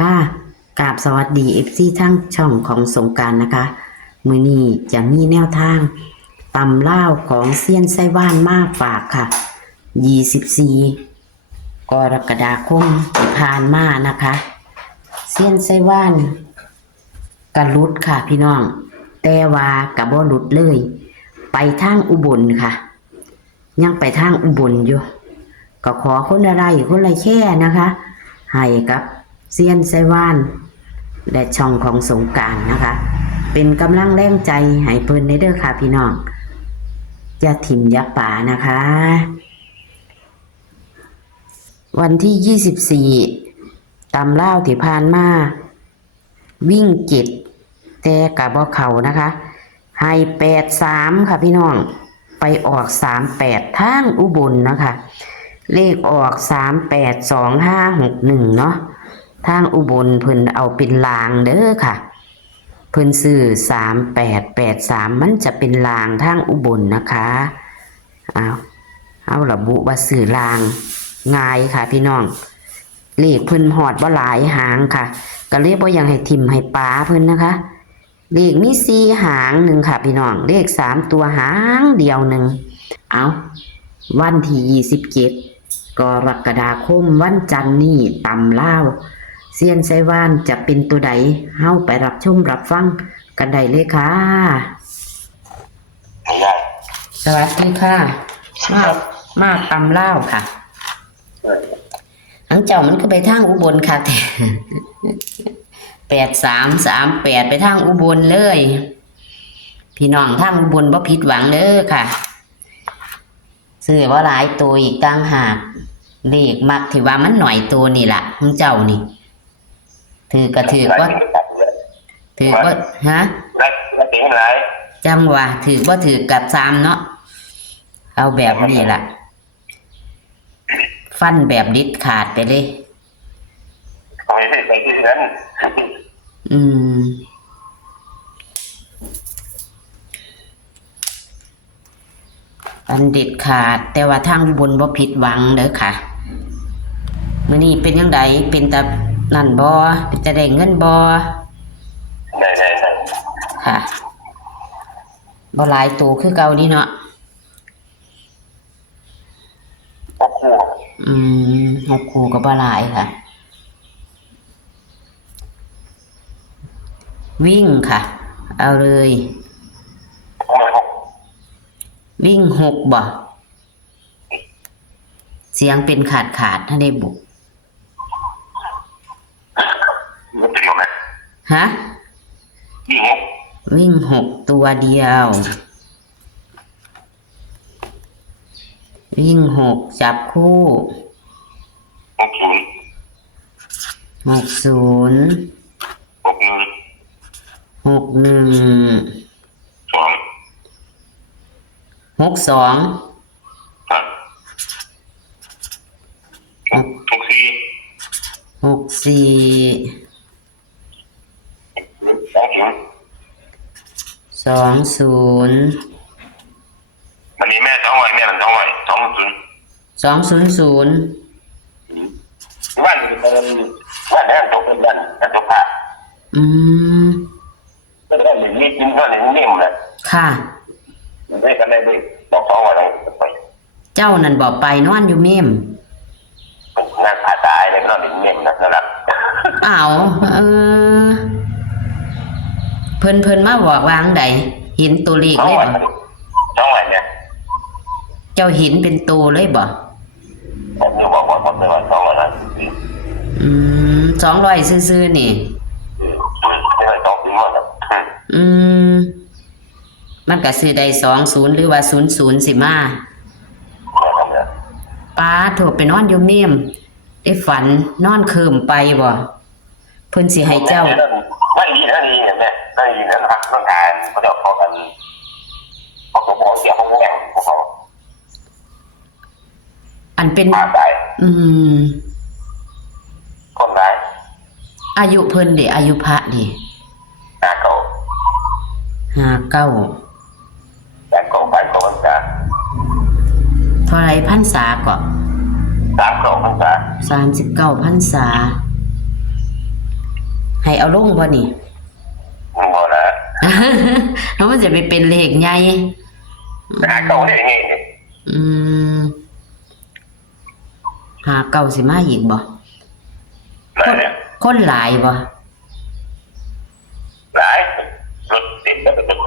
ค่ะกราบสวัสดีทั้งช่องของสงกรานต์นะคะมื้อนี้จะมีแนวทางตำล่าวของเซียนไส้ว่านมาฝากค่ะ24กรกฎาคมที่ผ่านมานะคะเซียนไส้ว่านกะหลุดค่ะพี่น้องแต่ว่ากะบ่หลุดเลยไปทางอุบลค่ะยังไปทางอุบลอยู่ก็ขอคนละแค่นะคะให้กับเซียนไส้ว่านและช่องของสงกรานต์นะคะเป็นกำลังแรงใจให้เพิ่นเด้อค่ะพี่น้องอย่าถิ่มอย่าป่านะคะวันที่24ตำล่าวที่ผ่านมาวิ่ง7แต่กะบ่เข้านะคะให้83ค่ะพี่น้องไปออก38ทางอุบลนะคะเลขออก382561เนาะทางอุบลเพิ่นเอาเป็นลางเด้อค่ะเพิ่นซื้อ3883มันจะเป็นลางทางอุบลนะคะเอาระบุว่าซื้อลางง่ายค่ะพี่น้องเลขเพิ่นฮอดบ่หลายหางค่ะก็เลยบ่อยากให้ทิ่มให้ปาเพิ่นนะคะเลขมี4หางหนึ่งค่ะพี่น้องเลข3ตัวหางเดียวหนึ่งเอาวันที่27กรกฎาคมวันจันทร์นี้ตำล่าวเซียนไส้ว่านจะเป็นตัวใดเฮาไปรับชมรับฟังกันได้เลยค่ะสวัสดีค่ะมาตำล่าวค่ะอังเจ้ามันก็ไปทางอุบลค่ะ8338ไปทางอุบลเลยพี่น้องทางอุบลบ่ผิดหวังเด้อค่ะซื้อว่าหลายตัวอีกต่างหากเลขมักที่ว่ามันหน่อยตัวนี่ล่ะของเจ้านี่ถือว่าฮะจำว่าถือว่าถือกับ3เนาะเอาแบบนี้ล่ะฟันแบบดิดขาดไปเลยฟันดิดขาดแต่ว่าทางบนบ่ผิดหวังเด้อค่ะมื้อนี้เป็นจังไดเป็นตานั่นบ่เป็นจะได้เงินบ่ได้ค่ะบ่หลายตัวคือเก่านี่เนาะ6คู่ก็บ่หลายค่ะวิ่งค่ะเอาเลยวิ่ง6บ่เสียงเป็นขาดถ้าได้บุกฮะวิ่ง6ตัวเดียววิ่ง6จับคู่60 วันนี้แม่ท้องไหวแม่มันท้องไหว200วันแม่ตกเป็นวันแม่ตกผ้าก็ได้หนึ่งนิดนึงก็หนึ่งนิ่มเลยค่ะไม่กันได้ด้วยบอกท้องไหวไปเจ้านั่นบอกไปนอนอยู่เมมนั่งขาตายเลยนอนหนึ่งนิ่มนะครับอ้าวเพิ่นมาบอกวางใดเห็นตัวเลขเลยบ่ท้องไหวเนี่ยเจ้าเห็นเป็นตัวเลยบ่ผมจะบอกว่าผมไม่ว่าท้องไหวนะ200ซื่อๆนี่ไม่ได้ท้องถึงหมดมันก็ซื้อได้20หรือว่า00สิมาป้าโทรไปนอนอยู่เมมได้ฝันนอนคืมไปบ่เพิ่นสิให้เจ้าไม่ดีนะนี่แม่ไม่ดีนะครับต้องการเขาจะพอกันเขาบอกเสียเขาแหวงเขาอันเป็นคนร้ายอายุเพิ่นดิอายุพระดิ59แต่ก็ไปก็มันจะเท่าไรพรรษาก็39 พรรษา39 พรรษา ให้เอาลงบ่นี่ บ่ละ แล้วมันจะไปเป็นเลขใหญ่ หาเก่าได้ยังไง อืมหาเก่าสิมาอีกบ่ หลายเนี่ย คนหลายบ่ หลายรถติด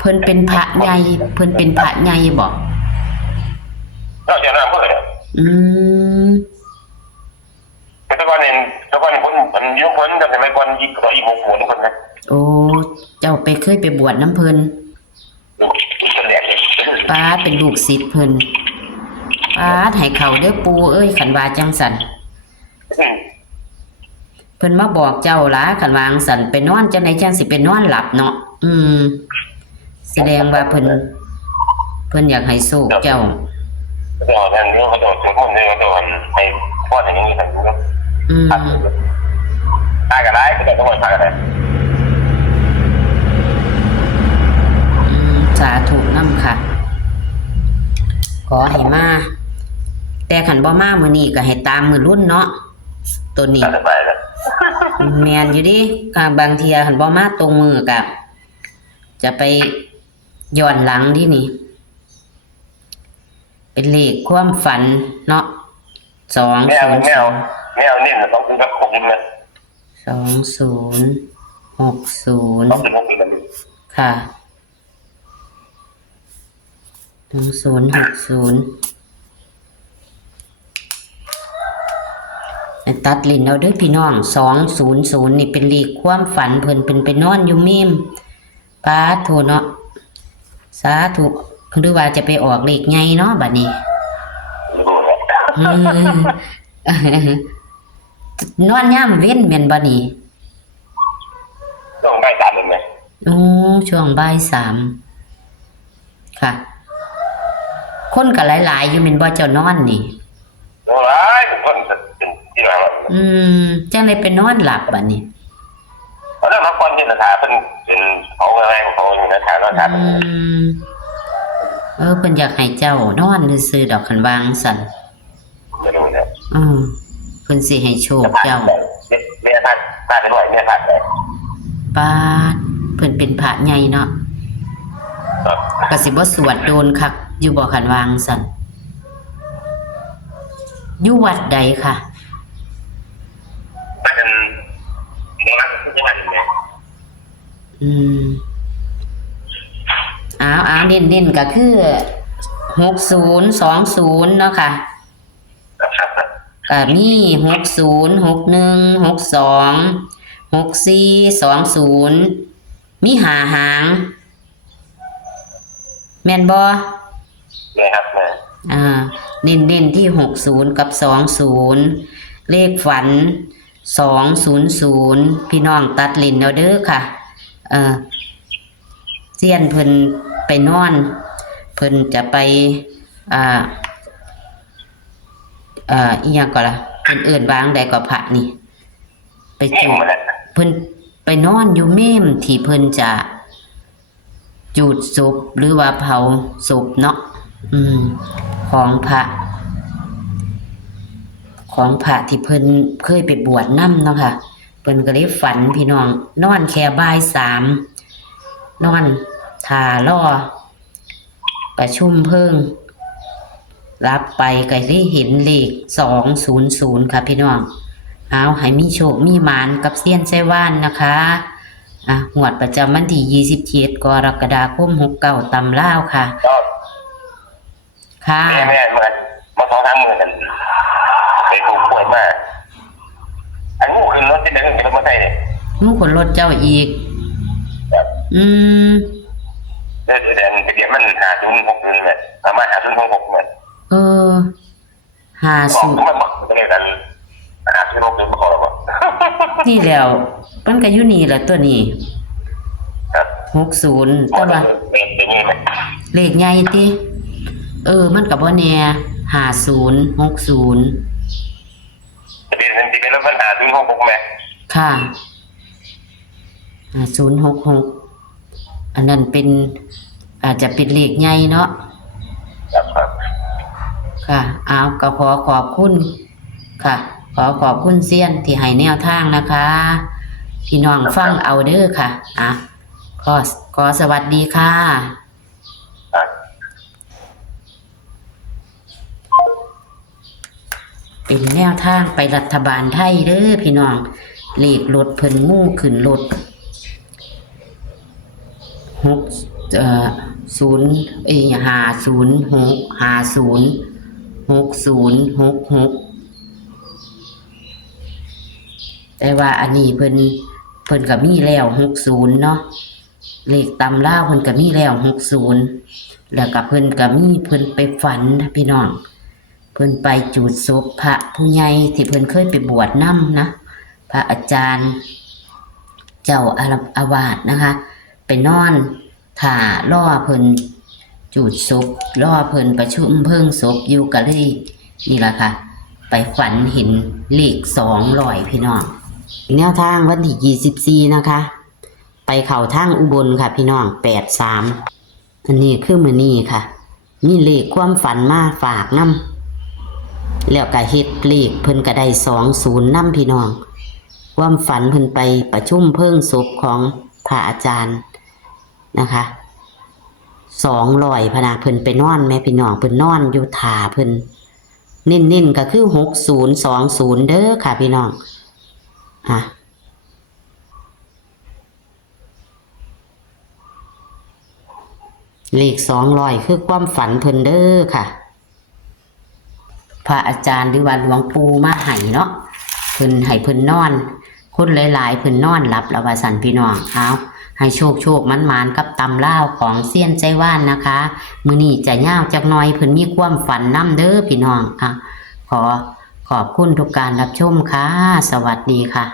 เพิ่นเป็นพระใหญ่เพิ่นเป็นพระใหญ่บ่ นอกจากนั้นก็เลย อืม แต่ก่อนเนี่ยคนมันยุคคนกับสมัยก่อนยิงต่ออีก6 หมู่คนนะ โอ้เจ้าไปเคยไปบวชน้ำเพิ่น คนแรกเลย ป้าดเป็นลูกศิษย์เพิ่นป้าดให้เขาเด้อปู่เอ้ยคันว่าจังสันเพิ่นมาบอกเจ้าหลาคันวาจั่งสันไปนอนจังไดจังสิไปนอนหลับเนาะแสดงว่าเพิ่นอยากให้โชคเจ้า ก็ท่านรู้เขาโดนทุกคนเลยเขาโดนให้พ่ออย่างนี้กันนะครับ อืม ตายกันได้ก็ต้องตายกันได้ สาธุนำค่ะ ขอให้มา แต่ขันบ่มามื้อนี้ก็ให้ตามมื้อรุ่นเนาะตัวนี้ สบายแล้ว แม่นอยู่ดิก็บางเทียขันบ่มาตรงมือก็จะไปย้อนหลังที่นี่ เป็นเลขความฝันเนาะ ไม่เอานี่มันต้องเป็นแบบคงเลย 2060 ต้องเป็นคงเป็น ค่ะ2060ตัดลิ้นเอาเด้อพี่น้อง200นี่เป็นเลขความฝันเพิ่นเป็นไปนอนอยู่มิมปาโทเนาะสาธุหรือว่าจะไปออกเลขใหญ่เนาะบัดนี้ อืม นอนยามเว้นแม่นบ่นี่ ต้องได้ตามเลย โอ้ช่วงบ่ายสามค่ะ คนก็หลายๆอยู่แม่นบ่เจ้านอนนี่ โอ้ยคนที่มา จังได๋ไปนอนหลับบัดนี้ เพราะนั้นคนที่สถาเป็นเขาอะไรเขาในฐานะฐาน เพิ่นอยากให้เจ้านอนซื่อๆดอกคันวางสั่น ไม่รู้เนี่ย เพิ่นสิให้โชคเจ้า เมียทัดทัดหน่อยเมียทัดเลย ปาดเพิ่นเป็นพระใหญ่เนาะก็สิบ่สวดโดนคักอยู่บ่คันวางสั่นอยู่วัดใดค่ะ มันเป็นมันจะมาถึงไหน เอาเน้นๆก็คือ6020เนาะค่ะก็มี60 61 62 64 20มี5หางแม่นบ่ เนี่ยครับแม่ เน้นที่60กับ20เลขฝัน200พี่น้องตัดลิ้นเอาเด้อค่ะเซียนเพิ่นไปนอนเพิ่นจะไปอีหยังก็ล่ะเพิ่นเอิ้นวางใดก็พระนี่ไปจุดเพิ่นไปนอนอยู่เมมที่เพิ่นจะจุดศพหรือว่าเผาศพเนาะของพระที่เพิ่นเคยไปบวชนำเนาะค่ะเพิ่นก็เลยฝันพี่น้องนอนแค่บ่าย3นอนท่ารอประชุมเพิ่งรับไปก็ได้เห็นเลข200ค่ะพี่น้องเอาให้มีโชคมีหมานกับเซียนไส้ว่านนะคะงวดประจำวันที่27กรกฎาคม69ตำลาวค่ะค่ะแม่เหมือนมาท้องทั้งมือกันไปถูกป่วยมากอันนี้คือรถที่เดินกันมาใส่เนี่ย มู้ขนรถเจ้าอีกเดินทะเบียนมัน5061เนี่ยประมาณ5066เนี่ย50มันไม่ได้กัน5066เป็นบ่หรอก นี่แล้วมันก็อยู่นี่แหละตัวนี้ ครับ60แต่ว่า เป็นนี่มั้ย เลขใหญ่ติมันก็บ่แน่50 60ทะเบียนรถมัน5066มั้ยค่ะ5066อันนั้นเป็นอาจจะเป็นเลขใหญ่เนาะครับค่ะก็ขอบคุณค่ะขอบคุณเซียนที่ให้แนวทางนะคะ พี่น้องฟังเอาเด้อค่ะอ่ะขอสวัสดีค่ะ ครับ เป็นแนวทางไปรัฐบาลไทยเด้อพี่น้องเลขรถเพิ่นมู่ขึ้นรถ605060506066แต่ว่าอันนี้เพิ่นก็มีแล้ว60เนาะเลขตำราเพิ่นก็มีแล้ว60แล้วก็เพิ่นก็มีเพิ่นไปฝันนะพี่น้องเพิ่นไปจุดศพพระผู้ใหญ่ที่เพิ่นเคยไปบวชนำนะพระอาจารย์เจ้าอาวาสนะคะ ไปนอนถ่าล่อเพิ่นจุดศพล่อเพิ่นประชุมเพิ่งศพอยู่ก็เลยนี่ล่ะค่ะ ไปฝันเห็นเลข200พี่น้องแนวทางวันที่24นะคะ ไปเข้าทางอุบลค่ะพี่น้อง83อันนี้คือมื้อนี้ค่ะ มีเลขความฝันมาฝากนำแล้วก็เฮ็ดเลขเพิ่นก็ได้20นำพี่น้องความฝันเพิ่นไปประชุมเพิ่งศพของพระอาจารย์นะคะ200พะนะเพิ่นไปนอนแม่พี่น้องเพิ่นนอนอยู่ท่าเพิ่นเน้นๆก็คือ6020เด้อค่ะพี่น้องเลข200คือความฝันเพิ่นเด้อค่ะพระอาจารย์หรือว่าหลวงปู่มาให้เนาะเพิ่นให้เพิ่นนอนคนหลายๆเพิ่นนอนหลับแล้วว่าสั่นพี่น้องเอาให้โชคมันๆกับตำล่าวของเซียนใจว่านนะคะมื้อนี้จะยาวจักหน่อยเพิ่นมีความฝันนำเด้อพี่น้องขอบคุณทุกการรับชมค่ะสวัสดีค่ะ